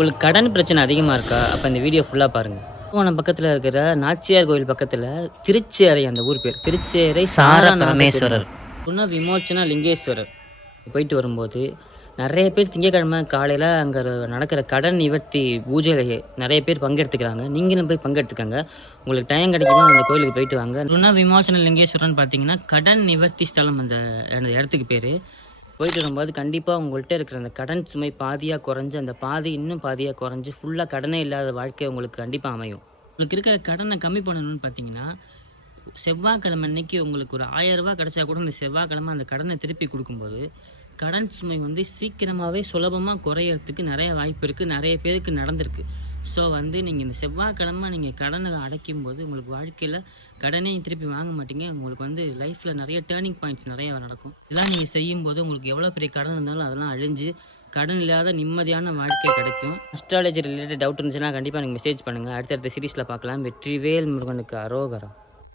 உங்களுக்கு கடன் பிரச்சனை அதிகமாக இருக்கா? அப்போ இந்த வீடியோ ஃபுல்லாக பாருங்கள். கும்பகோணம் பக்கத்தில் இருக்கிற நாச்சியார் கோவில் பக்கத்தில் திருச்சேறை, அந்த ஊர் பேர் திருச்சேறை சாரபரமேஸ்வரர். இன்னும் விமோச்சனா லிங்கேஸ்வரர். போயிட்டு வரும்போது நிறைய பேர் திங்கக்கிழமை காலையில் அங்கே நடக்கிற கடன் நிவர்த்தி பூஜையில் நிறைய பேர் பங்கெடுத்துக்கிறாங்க. நீங்களும் போய் பங்கெடுத்துக்கங்க. உங்களுக்கு டைம் கிடைக்குமா அந்த கோயிலுக்கு போயிட்டு வாங்க. இன்னும் விமோச்சன லிங்கேஸ்வரன் பார்த்தீங்கன்னா கடன் நிவர்த்தி ஸ்தலம். அந்த இடத்துக்கு பேர். போயிட்டு வரும்போது கண்டிப்பாக உங்கள்கிட்ட இருக்கிற அந்த கடன் சுமை பாதியாக குறைஞ்சு, அந்த பாதி இன்னும் பாதியாக குறைஞ்சு ஃபுல்லாக கடனே இல்லாத வாழ்க்கை உங்களுக்கு கண்டிப்பாக அமையும். உங்களுக்கு இருக்கிற கடனை கம்மி பண்ணணும்னு பார்த்தீங்கன்னா, செவ்வாய்க்கிழமை அன்னைக்கு உங்களுக்கு ஒரு 1000 ரூபா கிடைச்சா கூட இந்த செவ்வாய்க்கிழமை அந்த கடனை திருப்பி கொடுக்கும்போது கடன் சுமை வந்து சீக்கிரமாகவே சுலபமாக குறையிறதுக்கு நிறைய வாய்ப்பு இருக்குது. நிறைய பேருக்கு நடந்திருக்கு. ஸோ நீங்கள் இந்த செவ்வாய்க்கிழமை நீங்கள் கடனை அடைக்கும் போது உங்களுக்கு வாழ்க்கையில் கடனே திருப்பி வாங்க மாட்டீங்க. உங்களுக்கு லைஃப்பில் நிறைய டேர்னிங் பாயிண்ட்ஸ் நிறைய நடக்கும். இதெல்லாம் நீங்கள் செய்யும்போது உங்களுக்கு எவ்வளோ பெரிய கடன் இருந்தாலும் அதெல்லாம் அழிஞ்சு கடன் இல்லாத நிம்மதியான வாழ்க்கை கிடைக்கும். அஸ்ட்ராலஜி ரிலேட்டட் டவுட் இருந்துச்சுன்னா கண்டிப்பாக நீங்கள் மெசேஜ் பண்ணுங்கள். அடுத்தடுத்த சீரீஸில் பார்க்கலாம். வெற்றிவேல் முருகனுக்கு அரோகரம்.